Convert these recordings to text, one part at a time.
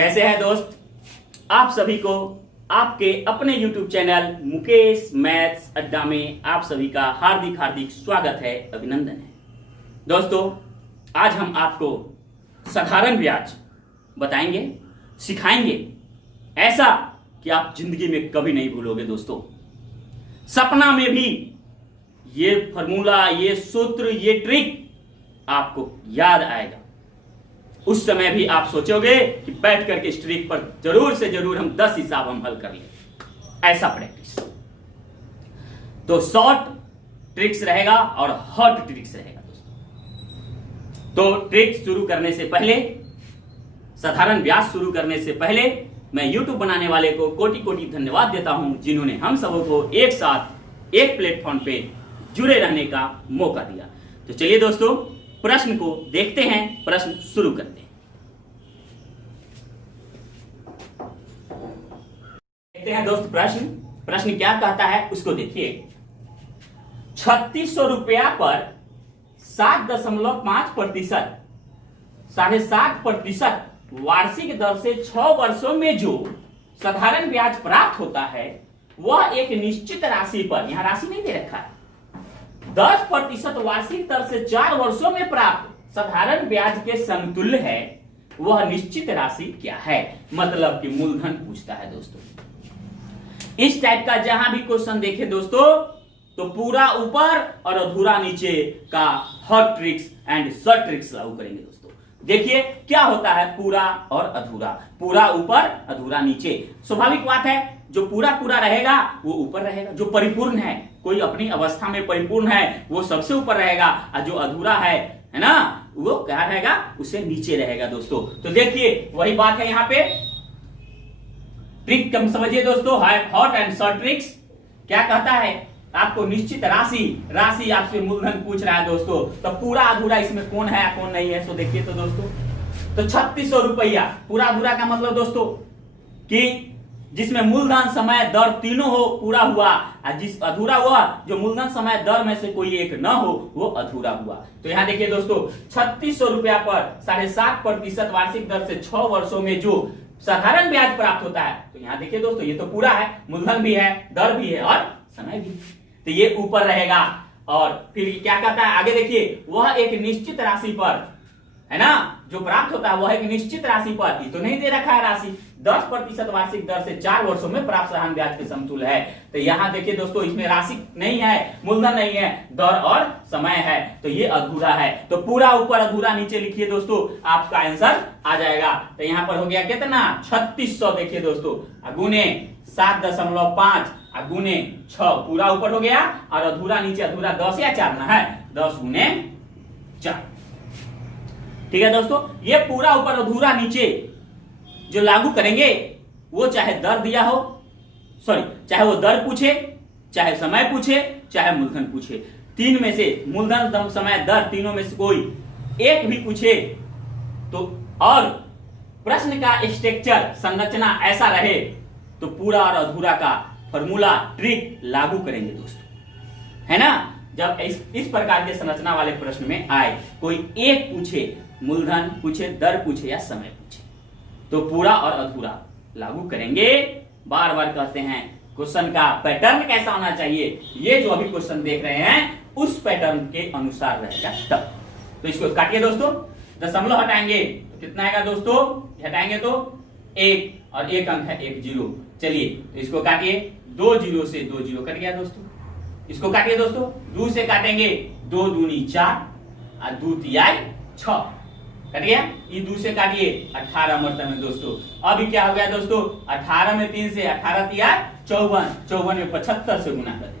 कैसे हैं दोस्त? आप सभी को आपके अपने YouTube चैनल मुकेश मैथ्स अड्डा में आप सभी का हार्दिक हार्दिक स्वागत है, अभिनंदन है। दोस्तों, आज हम आपको साधारण ब्याज बताएंगे, सिखाएंगे ऐसा कि आप जिंदगी में कभी नहीं भूलोगे। दोस्तों, सपना में भी ये फॉर्मूला, ये सूत्र, ये ट्रिक आपको याद आएगा। उस समय भी आप सोचोगे कि बैठ करके इस ट्रिक पर जरूर से जरूर हम 10 हिसाब हम हल कर लें। ऐसा प्रैक्टिस तो शॉर्ट ट्रिक्स रहेगा और हॉट ट्रिक्स रहेगा। दोस्तों, तो ट्रिक्स शुरू करने से पहले, साधारण ब्याज शुरू करने से पहले मैं YouTube बनाने वाले को कोटि कोटि धन्यवाद देता हूं, जिन्होंने हम सबों को एक साथ एक प्लेटफॉर्म पे जुड़े रहने का मौका दिया। तो चलिए दोस्तों, प्रश्न को देखते हैं, प्रश्न शुरू करते हैं। देखते हैं दोस्त, प्रश्न क्या कहता है उसको देखिए। 3600 रुपया पर 7.5% 7.5% वार्षिक दर से 6 वर्षों में जो साधारण ब्याज प्राप्त होता है वह एक निश्चित राशि पर, यहां राशि नहीं दे रखा है, 10% वार्षिक दर से 4 वर्षों में प्राप्त साधारण ब्याज के समतुल्य है। वह निश्चित राशि क्या है? मतलब कि मूलधन पूछता है। दोस्तों, इस टाइप का जहां भी क्वेश्चन देखे दोस्तों, तो पूरा ऊपर और अधूरा नीचे का hot tricks and short tricks लागू करेंगे। दोस्तों, देखिए क्या होता है पूरा और अधूरा, पूरा ऊपर अधूरा नीचे। स्वाभाविक बात है, जो पूरा पूरा रहेगा वो ऊपर रहेगा, जो परिपूर्ण है, कोई अपनी अवस्था में परिपूर्ण है, वो सबसे ऊपर रहेगा, और जो अधूरा है ना, वो क्या रहेगा, उसे नीचे रहेगा। दोस्तों, तो देखिए वही बात है यहाँ पे। ट्रिक कम समझिए दोस्तों, हॉट एंड शॉर्ट ट्रिक्स। क्या कहता है आपको? निश्चित राशि आपसे मूलधन पूछ रहा है दोस्तों, तो पूरा अधूरा इसमें कौन है कौन नहीं है, तो देखिए तो दोस्तों, तो 3600 रुपया पूरा अधूरा का मतलब दोस्तों कि जिसमें मूलधन समय दर तीनों हो पूरा हुआ, और जिस अधूरा हुआ जो मूलधन समय दर में से कोई एक न हो वो अधूरा हुआ। तो यहाँ देखिए दोस्तों, 3600 रुपया पर 7.5% वार्षिक दर से 6 वर्षों में जो साधारण ब्याज प्राप्त होता है, तो यहाँ देखिए दोस्तों, ये तो पूरा है, मूलधन भी है, दर भी है और समय भी, तो ये ऊपर रहेगा। और फिर क्या कहता है आगे देखिए, वह एक निश्चित राशि पर है ना, जो प्राप्त होता है वह एक निश्चित राशि पर, ये तो नहीं दे रखा है राशि, 10% वार्षिक दर से 4 वर्षों में प्राप्त साधारण ब्याज के समतुल्य है। तो यहाँ देखिए दोस्तों, इसमें राशि नहीं है, मूलधन नहीं है, दर और समय है, तो ये अधूरा है। तो पूरा ऊपर अधूरा नीचे लिखिए दोस्तों, आपका आंसर आ जाएगा। तो यहाँ पर हो गया कितना? 3600। देखिए दोस्तों, गुने 7.5 गुने 6, पूरा ऊपर हो गया और अधूरा नीचे, अधूरा 10 या 4 ना है, 10 गुने 4। ठीक है दोस्तों, ये पूरा ऊपर अधूरा नीचे जो लागू करेंगे, वो चाहे दर दिया हो, चाहे वो दर पूछे, चाहे समय पूछे, चाहे मूलधन पूछे, तीन में से मूलधन, समय, दर, तीनों में से कोई एक भी पूछे तो, और प्रश्न का स्ट्रक्चर, संरचना ऐसा रहे, तो पूरा और अधूरा का फॉर्मूला, ट्रिक लागू करेंगे दोस्तों, है ना। जब इस प्रकार के संरचना वाले प्रश्न में आए, कोई एक पूछे, मूलधन पूछे, दर पूछे या समय पूछे, तो पूरा और अधूरा लागू करेंगे। बार बार कहते हैं क्वेश्चन का पैटर्न कैसा होना चाहिए, ये जो अभी क्वेश्चन देख रहे हैं उस पैटर्न के अनुसार रहेगा तब। तो इसको काटिए दोस्तों, दशमलव हटाएंगे तो कितना आएगा दोस्तों? हटाएंगे तो 1 और 1 अंक है 1 0। चलिए तो इसको काटिए, 2 0 से 2 0 कट गया दोस्तों। इसको काटिए दोस्तों, 2 से काटेंगे, 2 दूनी 4 और 2 तिहाई 6 कट गया। ये 2 से काटिए, 18 मरतबे में दोस्तों। अभी क्या हो गया दोस्तों? 18 में 3 से 18 तिहाई 54, 54 में 75 से गुना कर दीजिए,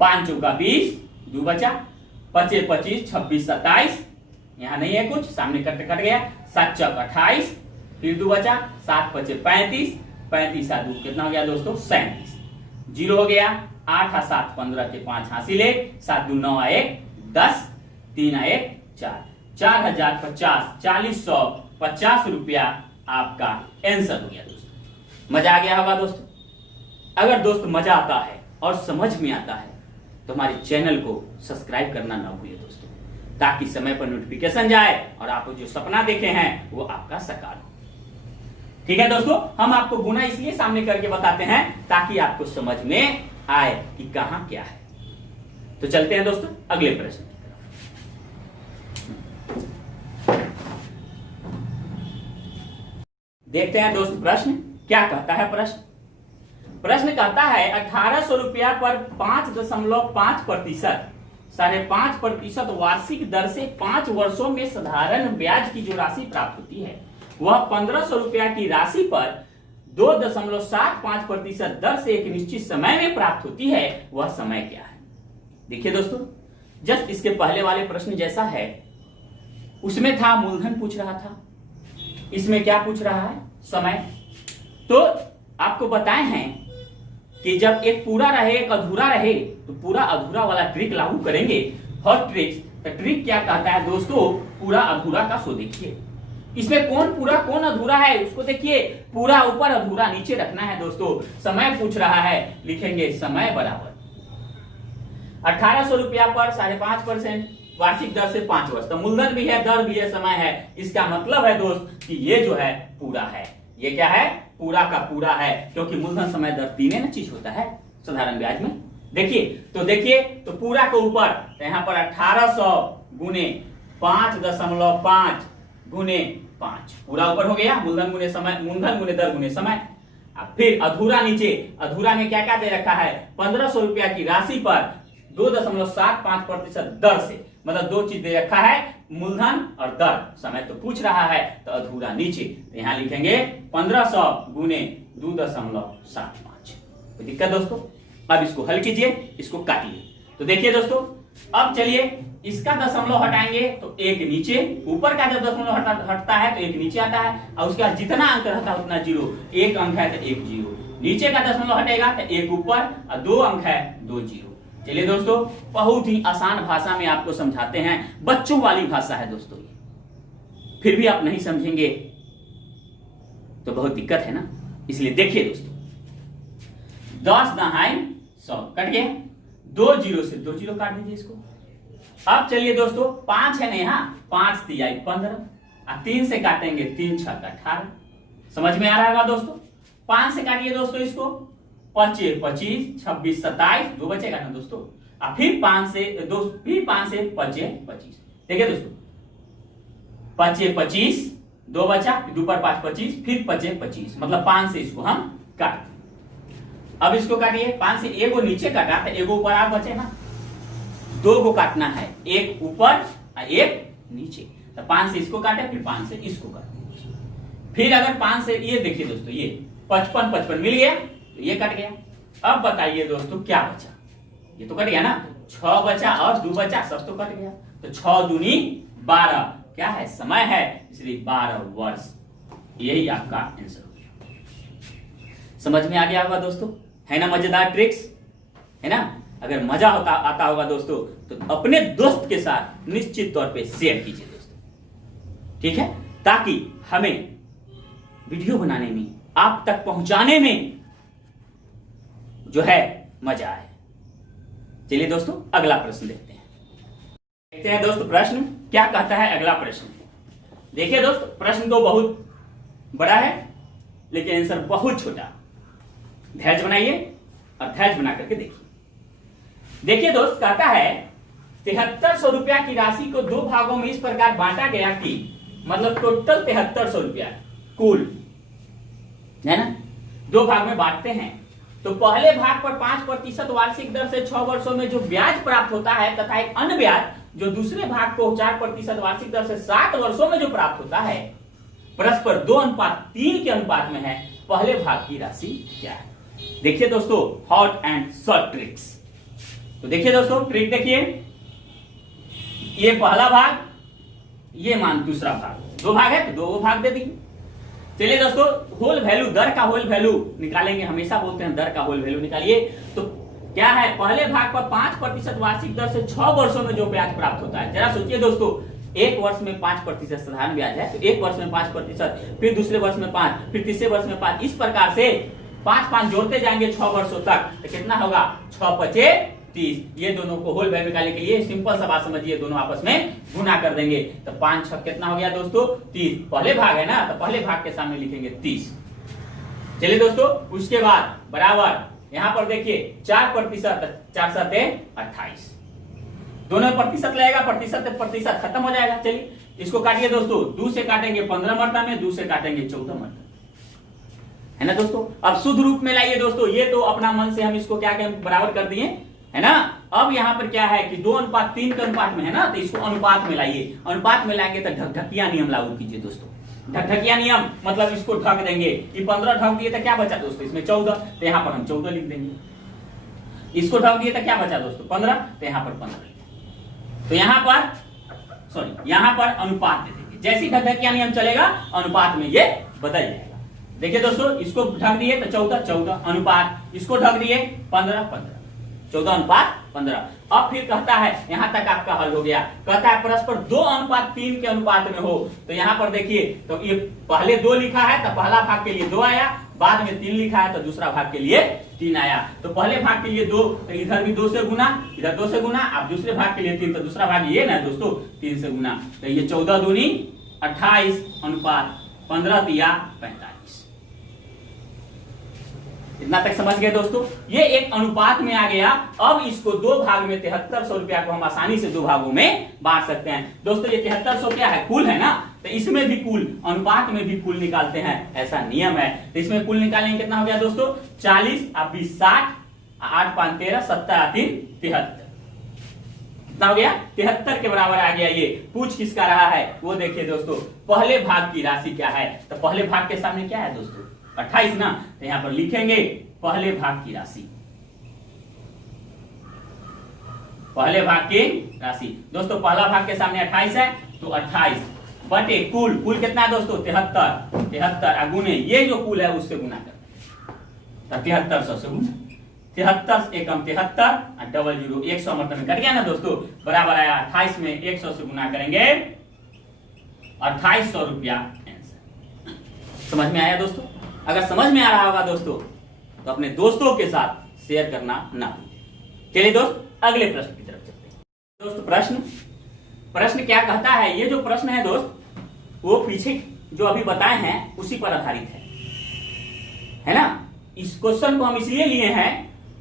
5 चौका 20, 2 बचा, 25 25, 26 27, यहाँ नहीं है कुछ, सामने कट गया, 7 चौक 28, फिर 2 बचा, 7 5 35, 35 7 2 कितना हो गया दोस्तों? 37, 0 हो गया, 8 और 7 15 के 5 हासिल है, 7 2 9 1 10, 3 1 4, 4050, 4050 रुपया आपका आंसर हो गया दोस्तों। मजा आ गया होगा दोस्तों। अगर दोस्त मजा आता है और समझ में आता है तो हमारे चैनल को सब्सक्राइब करना ना भूलिए दोस्तों। ताकि समय पर नोटिफिकेशन जाए और आप जो सपना देखे हैं वो आपका साकार हो। ठीक है दोस्तों, हम आपको गुना इसलिए सामने करके बताते हैं ताकि आपको समझ में आए कि कहां क्या है। तो चलते हैं दोस्तों अगले प्रश्न की तरफ। देखते हैं दोस्त प्रश्न क्या कहता है। प्रश्न कहता है 1800 रुपया पर 5.5% 5.5% वार्षिक दर से 5 वर्षों में साधारण ब्याज की जो राशि प्राप्त होती है वह 1500 रुपया की राशि पर 2.75% दर से एक निश्चित समय में प्राप्त होती है, वह समय क्या है। देखिए दोस्तों, जस्ट इसके पहले वाले प्रश्न जैसा है, उसमें था मूलधन पूछ रहा था, इसमें क्या पूछ रहा है, समय। तो आपको बताए हैं कि जब एक पूरा रहे एक अधूरा रहे तो पूरा अधूरा वाला ट्रिक लागू करेंगे। Hot tricks. तो ट्रिक क्या कहता है दोस्तों, पूरा अधूरा का सो देखिए, इसमें कौन पूरा कौन अधूरा है उसको देखिए। पूरा ऊपर अधूरा नीचे रखना है दोस्तों। समय पूछ रहा है, लिखेंगे समय बराबर 1800 रुपया पर 5.5% वार्षिक दर से 5 वर्ष। तो मूलधन भी है, दर भी है, समय है। इसका मतलब है दोस्त कि ये जो है पूरा है। ये क्या है, पूरा का पूरा है, क्योंकि मूलधन समय दर तीनों ना चीज होता है साधारण ब्याज में। देखिए तो पूरा के ऊपर तो यहाँ पर 1800 गुने 5.5 गुने 5 पूरा ऊपर हो गया, मूलधन गुने समय, मूलधन गुने दर गुने समय। अब फिर अधूरा नीचे, अधूरा में क्या क्या दे रखा है, 1500 रुपया की राशि पर 2.75% दर से, मतलब दो चीज दे रखा है, मूलधन और दर। समय तो पूछ रहा है तो अधूरा नीचे, तो यहां लिखेंगे 1500 गुने 2.75। कोई दिक्कत दोस्तों। अब इसको हल कीजिए, इसको काटिए। तो देखिए दोस्तों, अब चलिए इसका दशमलव हटाएंगे तो एक नीचे, ऊपर का जब दशमलव हटता है तो एक नीचे आता है, और उसके बाद जितना अंक रहता है उतना जीरो। एक अंक है तो एक जीरो, नीचे का दशमलव हटेगा तो एक ऊपर, और 2 अंक है 2 जीरो। चलिए दोस्तों, बहुत ही आसान भाषा में आपको समझाते हैं, बच्चों वाली भाषा है दोस्तों ये। फिर भी आप नहीं समझेंगे तो बहुत दिक्कत है ना। इसलिए देखिए दोस्तों, 10 9 100 कट गया, 2 जीरो से 2 जीरो काट दीजिए इसको। अब चलिए दोस्तों, 5 है ना यहाँ, 5 3 15, 3 से काटेंगे 3 6 18। समझ में आ रहा होगा दोस्तों। 5 से काटिए दोस्तों इसको, 5 25 26 27, 2 बचेगा ना दोस्तों। अब फिर 5 से 5 25। देखिए दोस्तों, 5 25, 2 बचा, 2 पर 5 25, फिर 5 25, मतलब 5 से इसको हम काट। अब इसको काटिए, 5 से एगो नीचे काटा तो एगो ऊपर आप बचे ना, 2 को काटना है, एक ऊपर और एक नीचे। तो 5 से इसको काटे, फिर 5 से इसको काटे। फिर अगर 5 से ये देखिए दोस्तों, ये 55 55 मिल गया तो ये कट गया। अब बताइए दोस्तों क्या बचा, ये तो कट गया ना, 6 बचा और 2 बचा, सब तो कट गया। तो 6 दूनी 12 क्या है, समय है, इसलिए 12 वर्ष। यही आपका आंसर हो गया। समझ में आ गया होगा दोस्तों, है ना मजेदार ट्रिक्स, है ना। अगर मजा आता होगा दोस्तों तो अपने दोस्त के साथ निश्चित तौर पे शेयर कीजिए दोस्तों, ठीक है, ताकि हमें वीडियो बनाने में, आप तक पहुंचाने में जो है मजा आए। चलिए दोस्तों अगला प्रश्न देखते हैं दोस्तों। प्रश्न क्या कहता है अगला प्रश्न। देखिए दोस्तों, प्रश्न तो बहुत बड़ा है लेकिन आंसर बहुत छोटा। धैर्य बनाइए और धैर्य बना करके देखिए। देखिए दोस्त, कहता है 7300 रुपया की राशि को 2 भागों में इस प्रकार बांटा गया कि, मतलब टोटल 7300 रुपया कुल है ना, 2 भाग में बांटते हैं। तो पहले भाग पर 5% वार्षिक दर से 6 वर्षों में जो ब्याज प्राप्त होता है, तथा एक अन्य ब्याज जो दूसरे भाग को 4% वार्षिक दर से 7 वर्षों में जो प्राप्त होता है, परस्पर 2:3 के अनुपात में है। पहले भाग की राशि क्या है। देखिए दोस्तों, हॉट एंड शॉर्ट ट्रिक्स। तो देखिए दोस्तों, ट्रिक देखिए, ये पहला भाग, ये मान दूसरा भाग, 2 भाग है तो 2 भाग दे देंगे। चलिए दोस्तों, होल वैल्यू, दर का होल वैल्यू निकालेंगे। हमेशा बोलते हैं दर का होल वैल्यू निकालिए। तो क्या है, पहले भाग पर 5% वार्षिक दर से 6 वर्षों में जो ब्याज प्राप्त होता है। जरा सोचिए दोस्तों, एक वर्ष में 5% साधारण ब्याज है, तो एक वर्ष में 5%, फिर दूसरे वर्ष में 5, फिर तीसरे वर्ष में 5, इस प्रकार से 5 जोड़ते जाएंगे 6 वर्षों तक, तो कितना होगा, 6 5 30। ये दोनों को होल वैल्यू निकालने के लिए सिंपल सा बात समझिए, दोनों आपस में गुना कर देंगे तो 5 6 कितना हो गया दोस्तों 30। पहले भाग है ना, तो पहले भाग के सामने लिखेंगे 30। चलिए दोस्तों, उसके बाद बराबर यहां पर देखिए 4%, 4 7 28, दोनों में प्रतिशत लगेगा, प्रतिशत खत्म हो जाएगा। चलिए इसको काटिए दोस्तों, 2 से काटेंगे 15 मरता में, 2 से काटेंगे 14 मरता, है ना दोस्तों। अब शुद्ध रूप में लाइए दोस्तों, ये तो अपना मन से हम इसको क्या बराबर कर दिए, है ना। अब यहाँ पर क्या है कि 2:3 के अनुपात में है ना, तो इसको अनुपात में लाइए। अनुपात में लाएंगे तो ढकढकिया नियम लागू कीजिए दोस्तों। ढकढकिया नियम मतलब इसको ढक देंगे, ये 15 ढक दिए तो क्या बचा दोस्तों इसमें 14, तो यहाँ पर हम 14 लिख देंगे। इसको ढक दिए तो क्या बचा दोस्तों 15, तो यहाँ पर 15। तो यहाँ पर अनुपात दे देंगे, जैसी ढकढकिया नियम चलेगा अनुपात में ये बदल जाएगा। देखिए दोस्तों, इसको ढक दिए तो 14 अनुपात, इसको ढक दिए 15 14:15। अब फिर कहता है, यहां तक आपका हल हो गया। कहता है परस्पर 2:3 के अनुपात में हो, तो यहां पर देखिए, तो ये पहले 2 लिखा है तो पहला भाग के लिए 2 आया, बाद में 3 लिखा है तो दूसरा भाग के लिए 3 आया। तो पहले भाग के लिए 2, तो इधर भी 2 से गुना, इधर 2 से गुना, अब दूसरे भाग के लिए 3, तो दूसरा भाग ये ना दोस्तों 3 से गुना, तो ये 14 दूनी 28 अनुपात 15 दिया 45। इतना तक समझ गए दोस्तों, ये एक अनुपात में आ गया। अब इसको 2 भाग में 7300 रुपया को हम आसानी से 2 भागों में बांट सकते हैं दोस्तों। ये 7300 क्या है, कुल है ना, तो इसमें भी कुल, अनुपात में भी कुल निकालते हैं, ऐसा नियम है। तो इसमें कुल निकालेंगे, कितना हो गया दोस्तों 40, अब 20 60, 8 5 13, 7 3 73, कितना हो गया 73 के बराबर आ गया। ये पूछ किसका रहा है वो देखिए दोस्तों, पहले भाग की राशि क्या है, तो पहले भाग के सामने क्या है दोस्तों 28 ना, तो यहां पर लिखेंगे पहले भाग की राशि, पहले भाग की राशि दोस्तों। पहला भाग के सामने 28 है, तो 28 बटे कुल कितना है दोस्तों 73 गुने ये जो कुल है उससे गुना करते हैं, 7300 से गुना, 73 एकम 73 और डबल 0 100 मतलब में कट गया ना दोस्तों, बराबर आया 28 में 100 से गुना करेंगे 2800 रुपया। समझ में आया दोस्तों? अगर समझ में आ रहा होगा दोस्तों तो अपने दोस्तों के साथ शेयर करना ना भूलिए। चलिए दोस्त अगले प्रश्न की तरफ चलते हैं। दोस्त प्रश्न क्या कहता है, ये जो प्रश्न है दोस्त वो पीछे जो अभी बताए हैं उसी पर आधारित है ना। इस क्वेश्चन को हम इसलिए लिए हैं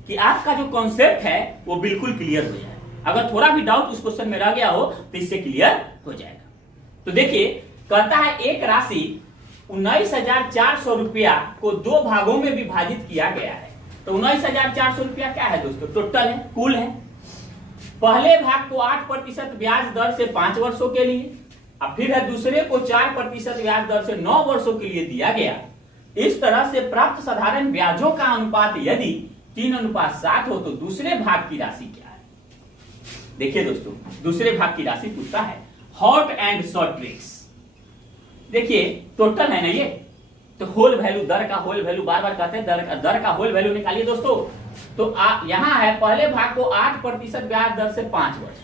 कि आपका जो कॉन्सेप्ट है वो बिल्कुल क्लियर हो जाए। अगर थोड़ा भी डाउट उस क्वेश्चन में रह गया हो तो इससे क्लियर हो जाएगा। तो देखिए कहता है एक राशि 19,400 रुपया को 2 भागों में विभाजित किया गया है। तो 19,400 रुपया क्या है दोस्तों, टोटल है, कुल है। पहले भाग को 8% ब्याज दर से 5 वर्षों के लिए, अब फिर है दूसरे को 4% ब्याज दर से 9 वर्षों के लिए दिया गया। इस तरह से प्राप्त साधारण ब्याजों का अनुपात यदि 3:7 हो तो दूसरे भाग की राशि क्या है। देखिए दोस्तों, दूसरे भाग की राशि पूछता है, हॉट एंड शॉर्ट ट्रिक्स। देखिए टोटल है ना ये, तो होल वैल्यू, दर का होल वैल्यू, बार बार कहते हैं दर का होल वैल्यू निकालिए दोस्तों। तो यहां है पहले भाग को 8% ब्याज दर से 5 वर्ष,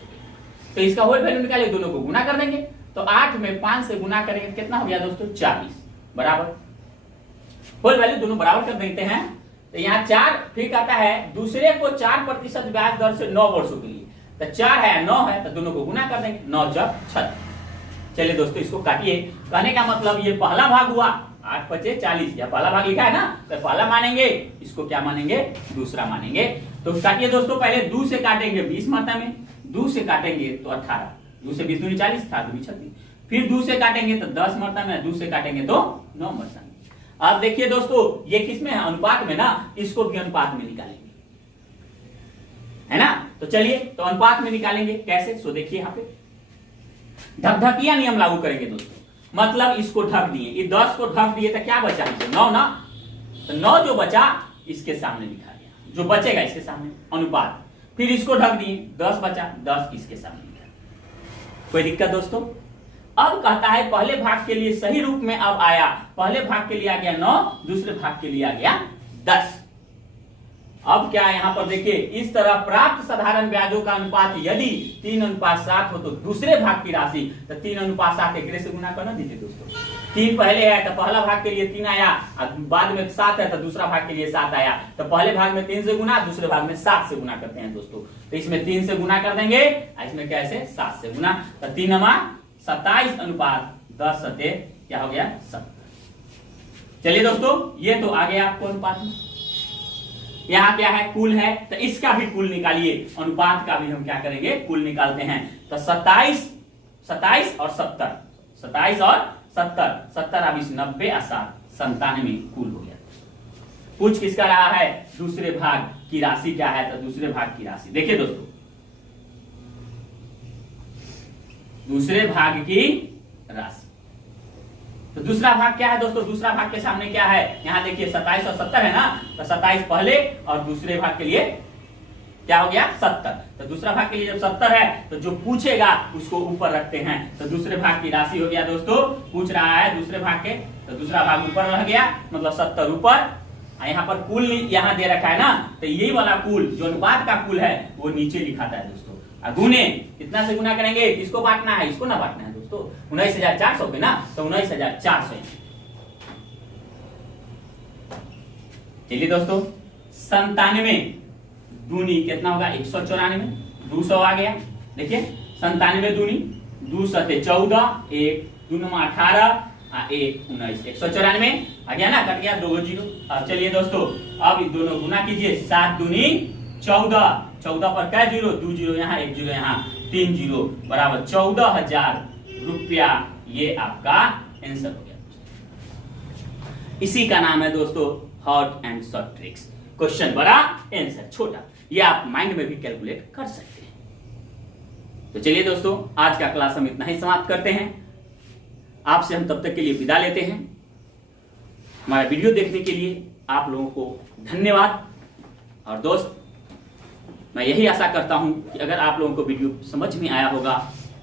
तो इसका होल वैल्यू निकालिए, दोनों को गुना कर देंगे। तो 8 में 5 से गुना करेंगे कितना हो गया दोस्तों 40, बराबर होल वैल्यू दोनों बराबर कर देते हैं। तो यहाँ 4 फिर कहता है दूसरे को 4% ब्याज दर से 9 वर्षों के लिए, तो 4 है 9 है, तो दोनों को गुना कर देंगे, 9 जब 36। चलिए दोस्तों इसको काटिए। कहने का मतलब ये पहला भाग हुआ 8 5 40, या पहला भाग लिखा है ना, तो पहला मानेंगे, इसको क्या मानेंगे दूसरा मानेंगे। तो काटिए दोस्तों, पहले 2 से काटेंगे 20 मात्रा में, 2 से काटेंगे तो 18, 2 से 20 दूनी 40, 7 दूनी 36, फिर 2 से काटेंगे तो 10 मात्रा में, 2 से काटेंगे तो 9 मात्रा में। अब देखिए दोस्तों ये किसमें है, अनुपात में ना, इसको भी अनुपात में निकालेंगे, है ना। तो चलिए तो अनुपात में निकालेंगे कैसे, सो देखिए यहाँ पे ढकढकिया नियम लागू करेंगे दोस्तों। मतलब इसको ढक दिए, ये 10 को ढक दिए तो क्या बचा, 9 ना, तो 9 जो बचा इसके सामने लिखा गया, जो बचेगा इसके सामने अनुपात। फिर इसको ढक दिए, 10 बचा, 10 इसके सामने लिखा। कोई दिक्कत दोस्तों? अब कहता है पहले भाग के लिए सही रूप में अब आया, पहले भाग के लिए आ गया 9, दूसरे भाग के लिए आ गया 10। अब क्या यहां पर देखिए, इस तरह प्राप्त साधारण ब्याजों का अनुपात यदि 3:7 हो तो दूसरे भाग की राशि, तो 3:7 एक से गुना करना दीजिए दोस्तों, 3 पहले है तो पहला भाग के लिए 3 आया, और बाद में 7 है तो दूसरा भाग के लिए 7 आया। तो पहले भाग में 3 से गुना, दूसरे भाग में 7 से गुना करते हैं दोस्तों। तो इसमें 3 से गुना कर देंगे, इसमें कैसे 7 से गुना, तो 3 27 अनुपात 10 सते क्या हो गया 70। चलिए दोस्तों, ये तो आ गया आपको अनुपात में। यहाँ क्या है, कुल है, तो इसका भी कुल निकालिए, अनुपात का भी हम क्या करेंगे, कुल निकालते हैं। तो 27 और 70, 27 और 70, 70 अब 90 और 7 97 कुल हो गया। पूछ किसका रहा है, दूसरे भाग की राशि क्या है, तो दूसरे भाग की राशि देखिए दोस्तों, दूसरे भाग की राशि। तो दूसरा भाग क्या है दोस्तों, दूसरा भाग के सामने क्या है, यहां देखिए 27 और 70 है ना, तो 27 पहले और दूसरे भाग के लिए क्या हो गया 70। तो दूसरा भाग के लिए जब 70 है तो जो पूछेगा उसको ऊपर रखते हैं। तो दूसरे भाग की राशि हो गया दोस्तों, पूछ रहा है दूसरे भाग के, तो दूसरा भाग ऊपर रह गया, मतलब 70 ऊपर, यहाँ पर कुल यहाँ दे रखा है ना, तो यही वाला कुल जो अनुपात का कुल है वो नीचे लिखाता है दोस्तों। गुने कितना से गुना करेंगे, किसको बांटना है, इसको ना बांटना है दोस्तों, 19,400 पे ना, तो 19,400। चलिए दोस्तों, 97 दूनी कितना होगा 194, 200 आ गया। देखिए 97 दूनी 2 सते 14, 1 2 9 18, 1 19, 194 आ गया ना, कट गया 2 जीरो। अब चलिए दोस्तों, अब दोनों गुना कीजिए, 7 दूनी 14, 14 पर क्या जीरो, 2 जीरो यहाँ, 1 जीरो यहाँ, 3 जीरो बराबर 14,000 रुपया। ये आपका आंसर हो गया। इसी का नाम है दोस्तों hot and short tricks. Question बड़ा, आंसर छोटा, ये आप माइंड में भी कैलकुलेट कर सकते हैं। तो चलिए दोस्तों, आज का क्लास हम इतना ही समाप्त करते हैं। आपसे हम तब तक के लिए विदा लेते हैं। हमारा वीडियो देखने के लिए आप लोगों को धन्यवाद। और दोस्त, मैं यही आशा करता हूं कि अगर आप लोगों को वीडियो समझ में आया होगा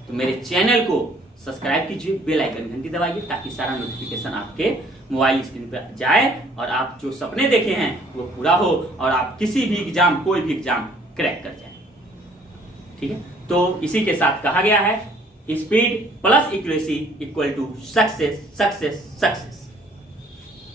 तो मेरे चैनल को सब्सक्राइब कीजिए, बेल आइकन घंटी दबाइए, ताकि सारा नोटिफिकेशन आपके मोबाइल स्क्रीन पर जाए और आप जो सपने देखे हैं वो पूरा हो और आप किसी भी एग्जाम, कोई भी एग्जाम क्रैक कर जाए। ठीक है, तो इसी के साथ कहा गया है, speed plus accuracy equal to success, success, success.